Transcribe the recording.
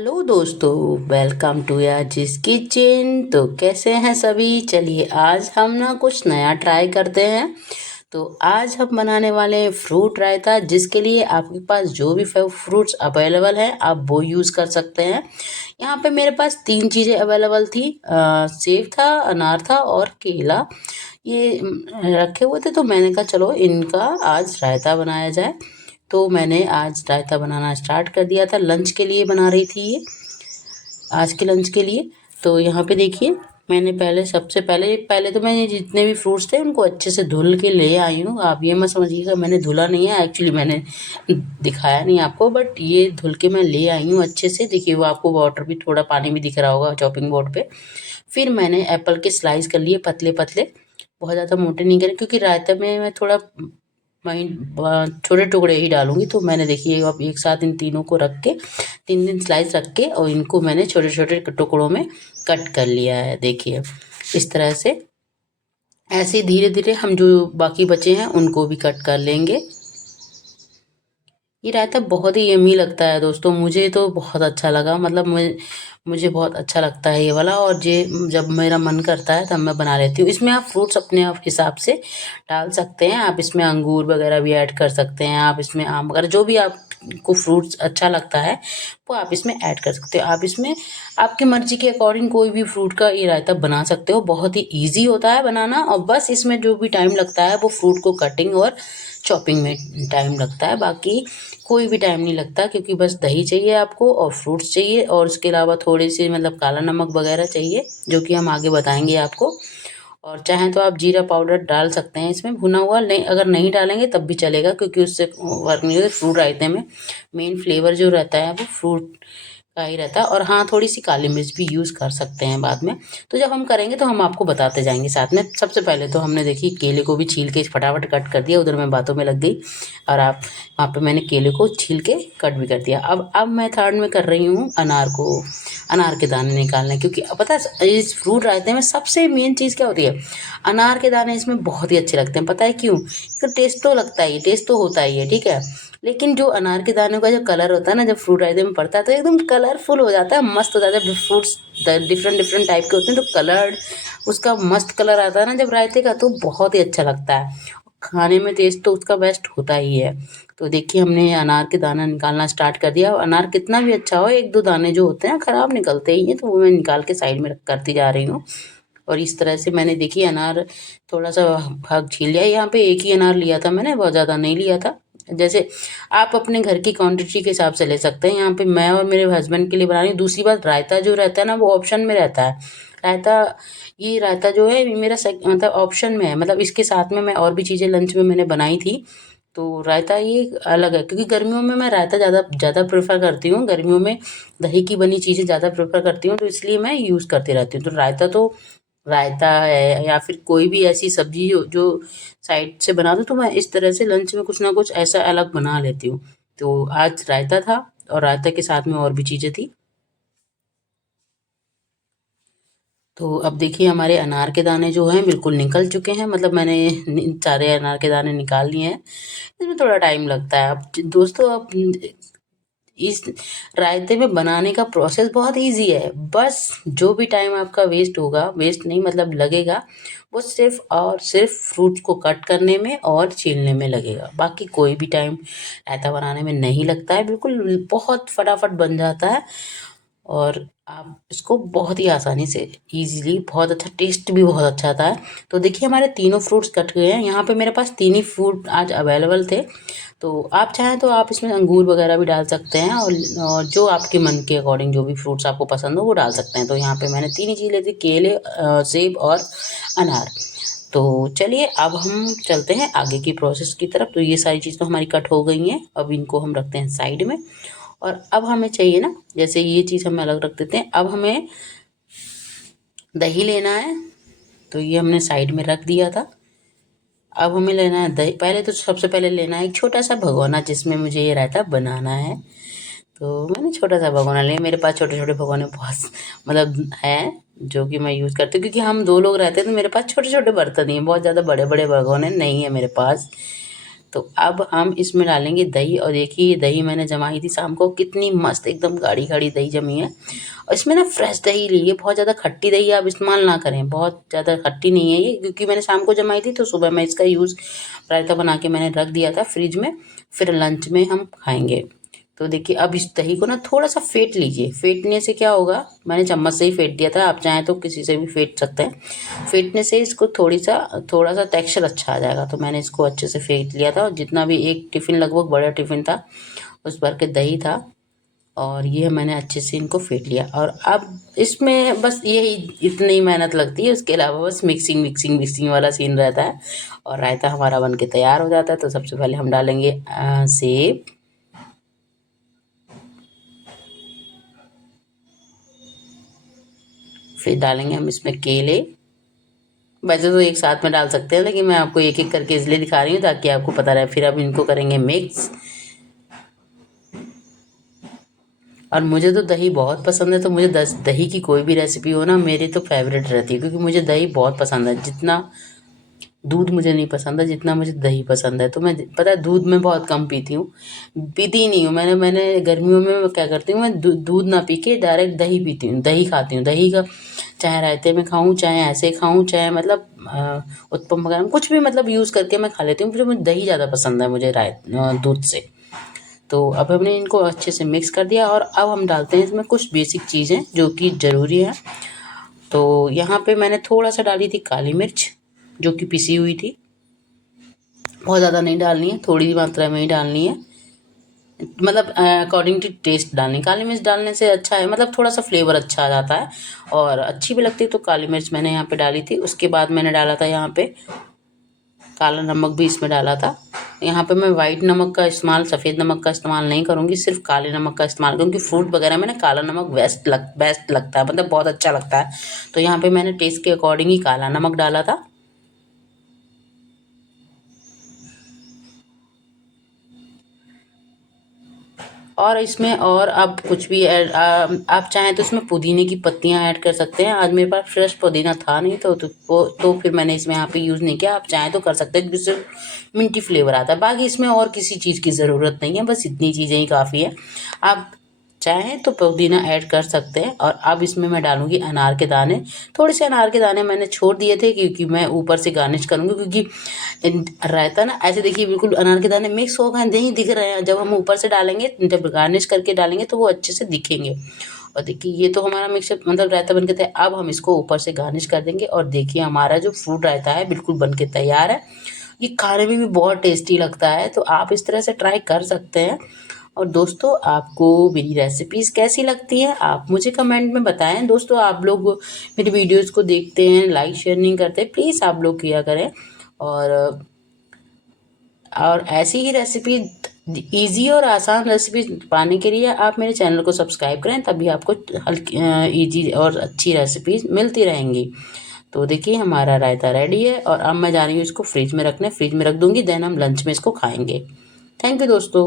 Hello दोस्तों, welcome to याजिस kitchen. तो कैसे हैं सभी? चलिए आज हम ना कुछ नया ट्राई करते हैं। तो आज हम बनाने वाले हैं फ्रूट रायता, जिसके लिए आपके पास जो भी फ्रूट्स अवेलेबल हैं आप वो यूज़ कर सकते हैं। यहाँ पे मेरे पास 3 चीज़ें अवेलेबल थी। सेब था, अनार था और केला। ये रखे हुए थे, तो मैंने कहा चलो इनका आज रायता बनाया जाए। तो मैंने आज रायता बनाना स्टार्ट कर दिया था। लंच के लिए बना रही थी ये, आज के लंच के लिए। तो यहाँ पे देखिए, मैंने सबसे पहले पहले तो मैंने जितने भी फ्रूट्स थे उनको अच्छे से धुल के ले आई हूँ। आप ये मत समझिएगा मैंने धुला नहीं है, एक्चुअली मैंने दिखाया नहीं आपको, बट ये धुल के मैं ले आई हूँ अच्छे से। देखिए वो आपको वाटर भी, थोड़ा पानी भी दिख रहा होगा चॉपिंग बोर्ड पे। फिर मैंने एप्पल के स्लाइस कर लिए पतले पतले, बहुत ज़्यादा मोटे नहीं करे, क्योंकि रायता में मैं थोड़ा छोटे टुकड़े ही डालूंगी। तो मैंने देखिए अब एक साथ इन तीनों को रख के, 3 स्लाइस रख के, और इनको मैंने छोटे छोटे टुकड़ों में कट कर लिया है। देखिए इस तरह से, ऐसे धीरे धीरे हम जो बाकी बचे हैं उनको भी कट कर लेंगे। ये रायता बहुत ही यम्मी लगता है दोस्तों, मुझे तो बहुत अच्छा लगा। मतलब मुझे बहुत अच्छा लगता है ये वाला। और ये जब मेरा मन करता है तब मैं बना लेती हूँ। इसमें आप फ्रूट्स अपने आप हिसाब से डाल सकते हैं। आप इसमें अंगूर वगैरह भी ऐड कर सकते हैं, आप इसमें आम वगैरह, जो भी आपको फ्रूट्स अच्छा लगता है वो आप इसमें ऐड कर सकते हो। आप इसमें आपकी मर्जी के अकॉर्डिंग कोई भी फ्रूट का ये रायता बना सकते हो। बहुत ही ईजी होता है बनाना, और बस इसमें जो भी टाइम लगता है वो फ्रूट को कटिंग और चॉपिंग में टाइम लगता है। बाकी कोई भी टाइम नहीं लगता, क्योंकि बस दही चाहिए आपको और फ्रूट्स चाहिए, और उसके अलावा थोड़ी सी मतलब काला नमक वगैरह चाहिए, जो कि हम आगे बताएंगे आपको। और चाहें तो आप जीरा पाउडर डाल सकते हैं इसमें भुना हुआ। नहीं, अगर नहीं डालेंगे तब भी चलेगा, क्योंकि उससे वर्क नहीं होगा। फ्रूट रायते में मेन फ्लेवर जो रहता है वो फ्रूट का ही रहता है। और हाँ, थोड़ी सी काली मिर्च भी यूज़ कर सकते हैं बाद में। तो जब हम करेंगे तो हम आपको बताते जाएंगे साथ में। सबसे पहले तो हमने देखिए केले को भी छील के फटाफट कट कर दिया, उधर मैं बातों में लग गई, और आप वहाँ पे मैंने केले को छील के कट भी कर दिया। अब मैं थर्ड में कर रही हूँ अनार को, अनार के दाने निकालने। क्योंकि पता है इस फ्रूट रायते में सबसे मेन चीज़ क्या होती है? अनार के दाने इसमें बहुत ही अच्छे लगते हैं। पता है क्यों? इसका टेस्ट तो लगता ही है, टेस्ट तो होता ही है, ठीक है। लेकिन जो अनार के दानों का जो कलर होता है ना, जब फ्रूट रायते में पड़ता है तो एकदम कलरफुल हो जाता है, मस्त हो जाता है। फ्रूट्स डिफरेंट डिफरेंट टाइप के होते हैं, तो कलर उसका मस्त कलर आता है ना जब रायते का, तो बहुत ही अच्छा लगता है। खाने में टेस्ट तो उसका बेस्ट होता ही है। तो देखिए हमने अनार के दाना निकालना स्टार्ट कर दिया। और अनार कितना भी अच्छा हो, 1-2 दाने जो होते हैं खराब निकलते ही हैं, तो वो मैं निकाल के साइड में करती जा रही हूँ। और इस तरह से मैंने देखिए अनार थोड़ा सा भाग छील लिया। यहाँ पे एक ही अनार लिया था मैंने, बहुत ज़्यादा नहीं लिया था। जैसे आप अपने घर की क्वांटिटी के हिसाब से ले सकते हैं। यहाँ पे मैं और मेरे हस्बैंड के लिए बना रही हूँ। दूसरी बात, रायता जो रहता है ना वो ऑप्शन में रहता है। रायता, ये रायता जो है ये मेरा मतलब ऑप्शन में है। मतलब इसके साथ में मैं और भी चीज़ें लंच में मैंने बनाई थी। तो रायता ये अलग है, क्योंकि गर्मियों में मैं रायता ज़्यादा ज़्यादा प्रेफर करती हूँ। गर्मियों में दही की बनी चीज़ें ज़्यादा प्रेफर करती हूँ, तो इसलिए मैं यूज़ करती रहती हूँ। तो रायता है, या फिर कोई भी ऐसी सब्जी जो साइड से बना दो, तो मैं इस तरह से लंच में कुछ ना कुछ ऐसा अलग बना लेती हूँ। तो आज रायता था, और रायता के साथ में और भी चीज़ें थी। तो अब देखिए हमारे अनार के दाने जो हैं बिल्कुल निकल चुके हैं। मतलब मैंने सारे अनार के दाने निकाल लिए हैं। इसमें थोड़ा टाइम लगता है। अब दोस्तों, अब इस रायते में बनाने का प्रोसेस बहुत इजी है। बस जो भी टाइम आपका वेस्ट होगा, वेस्ट नहीं मतलब लगेगा, वो सिर्फ और सिर्फ फ्रूट्स को कट करने में और छीलने में लगेगा। बाकी कोई भी टाइम रायता बनाने में नहीं लगता है, बिल्कुल बहुत फटाफट बन जाता है। और आप इसको बहुत ही आसानी से, इजीली, बहुत अच्छा, टेस्ट भी बहुत अच्छा आता है। तो देखिए हमारे तीनों फ्रूट्स कट गए हैं। यहाँ पे मेरे पास 3 ही फ्रूट आज अवेलेबल थे। तो आप चाहें तो आप इसमें अंगूर वगैरह भी डाल सकते हैं, और जो आपके मन के अकॉर्डिंग जो भी फ्रूट्स आपको पसंद हो वो डाल सकते हैं। तो यहाँ पे मैंने 3 ही चीज़ ली थी, केले, सेब और अनार। तो चलिए अब हम चलते हैं आगे की प्रोसेस की तरफ। तो ये सारी चीज़ तो हमारी कट हो गई हैं, अब इनको हम रखते हैं साइड में। और अब हमें चाहिए ना, जैसे ये चीज़ हम अलग रख देते हैं। अब हमें दही लेना है, तो ये हमने साइड में रख दिया था। अब हमें लेना है दही। पहले तो सबसे पहले लेना है एक छोटा सा भगोना, जिसमें मुझे ये रायता बनाना है। तो मैंने छोटा सा भगोना लिया। मेरे पास छोटे छोटे भगोने बहुत मतलब हैं, जो कि मैं यूज़ करती हूँ, क्योंकि हम 2 लोग रहते हैं तो मेरे पास छोटे छोटे बर्तन ही हैं। बहुत ज़्यादा बड़े बड़े भगोने नहीं है मेरे पास। तो अब हम इसमें डालेंगे दही, और देखिए ये दही मैंने जमाई थी शाम को, कितनी मस्त एकदम गाढ़ी गाढ़ी दही जमी है। और इसमें ना फ्रेश दही ली है, बहुत ज़्यादा खट्टी दही आप इस्तेमाल ना करें, बहुत ज़्यादा खट्टी नहीं है ये, क्योंकि मैंने शाम को जमाई थी तो सुबह मैं इसका यूज़ रायता बना के मैंने रख दिया था फ्रिज में, फिर लंच में हम खाएंगे। तो देखिए अब इस दही को ना थोड़ा सा फेंट लीजिए। फेंटने से क्या होगा, मैंने चम्मच से ही फेंट दिया था, आप चाहें तो किसी से भी फेंट सकते हैं। फेंटने से इसको थोड़ा सा टेक्सचर अच्छा आ जाएगा। तो मैंने इसको अच्छे से फेंट लिया था, और जितना भी एक टिफ़िन लगभग बड़ा टिफ़िन था उस भर के दही था, और ये मैंने अच्छे से इनको फेंट लिया। और अब इसमें बस यही इतनी ही मेहनत लगती है, उसके अलावा बस मिक्सिंग मिक्सिंग मिक्सिंग वाला सीन रहता है, और रायता हमारा बन के तैयार हो जाता है। तो सबसे पहले हम डालेंगे सेब, फिर डालेंगे हम इसमें केले। वैसे तो एक साथ में डाल सकते हैं, लेकिन मैं आपको एक एक करके इसलिए दिखा रही हूँ ताकि आपको पता रहे। फिर अब इनको करेंगे मिक्स। और मुझे तो दही बहुत पसंद है, तो मुझे दही की कोई भी रेसिपी हो ना मेरी तो फेवरेट रहती है, क्योंकि मुझे दही बहुत पसंद है। जितना दूध मुझे नहीं पसंद है जितना मुझे दही पसंद है। तो मैं, पता है, दूध में बहुत कम पीती हूँ, पीती ही नहीं हूँ। मैंने गर्मियों में मैं क्या करती हूँ, मैं दूध ना पी के डायरेक्ट दही पीती हूँ, दही खाती हूँ। दही का चाहे रायते में खाऊं, चाहे ऐसे खाऊं, चाहे मतलब उत्पम वगैरह में कुछ भी मतलब यूज़ करके मैं खा लेती हूँ। फिर मुझे दही ज़्यादा पसंद है मुझे दूध से। तो अब हमने इनको अच्छे से मिक्स कर दिया, और अब हम डालते हैं इसमें कुछ बेसिक चीज़ें जो कि ज़रूरी है। तो यहाँ पे मैंने थोड़ा सा डाली थी काली मिर्च, जो कि पिसी हुई थी। बहुत ज़्यादा नहीं डालनी है, थोड़ी मात्रा में ही डालनी है, मतलब अकॉर्डिंग टू टेस्ट डालनी। काली मिर्च डालने से अच्छा है, मतलब थोड़ा सा फ्लेवर अच्छा आ जाता है और अच्छी भी लगती है। तो काली मिर्च मैंने यहाँ पे डाली थी। उसके बाद मैंने डाला था यहाँ पे काला नमक, भी इसमें डाला था। यहाँ पे मैं वाइट नमक का इस्तेमाल, सफ़ेद नमक का इस्तेमाल नहीं करूँगी, सिर्फ काले नमक का इस्तेमाल, क्योंकि फ्रूट वगैरह में ना काला नमक बेस्ट लगता है, मतलब बहुत अच्छा लगता है। तो यहाँ पे मैंने टेस्ट के अकॉर्डिंग ही काला नमक डाला था। और इसमें और आप कुछ भी आप चाहें तो इसमें पुदीने की पत्तियां ऐड कर सकते हैं। आज मेरे पास फ्रेश पुदीना था नहीं, तो फिर मैंने इसमें यहाँ पे यूज़ नहीं किया। आप चाहें तो कर सकते हैं, क्योंकि सिर्फ मिंटी फ्लेवर आता है। बाकी इसमें और किसी चीज़ की ज़रूरत नहीं है, बस इतनी चीज़ें ही काफ़ी है। आप चाहें तो पुदीना ऐड कर सकते हैं। और अब इसमें मैं डालूंगी अनार के दाने। थोड़े से अनार के दाने मैंने छोड़ दिए थे, क्योंकि मैं ऊपर से गार्निश करूँगी, क्योंकि रहता ना ऐसे, देखिए बिल्कुल अनार के दाने मिक्स हो गए, नहीं दिख रहे हैं। जब हम ऊपर से डालेंगे, जब गार्निश करके डालेंगे तो वो अच्छे से दिखेंगे। और देखिए ये तो हमारा मिक्सर मतलब रायता बन के तैयार। अब हम इसको ऊपर से गार्निश कर देंगे, और देखिए हमारा जो फ्रूट रायता है बिल्कुल बन के तैयार है। ये खाने में भी बहुत टेस्टी लगता है, तो आप इस तरह से ट्राई कर सकते हैं। और दोस्तों, आपको मेरी रेसिपीज़ कैसी लगती हैं आप मुझे कमेंट में बताएं। दोस्तों, आप लोग मेरी वीडियोज़ को देखते हैं, लाइक शेयर नहीं करते, प्लीज़ आप लोग किया करें। और ऐसी ही रेसिपी, इजी और आसान रेसिपी पाने के लिए आप मेरे चैनल को सब्सक्राइब करें, तभी आपको हल्की इजी और अच्छी रेसिपीज मिलती रहेंगी। तो देखिए हमारा रायता रेडी है, और अब मैं जा रही हूँ इसको फ्रिज में रखने। फ्रिज में रख दूँगी, देन हम लंच में इसको खाएंगे। थैंक यू दोस्तों।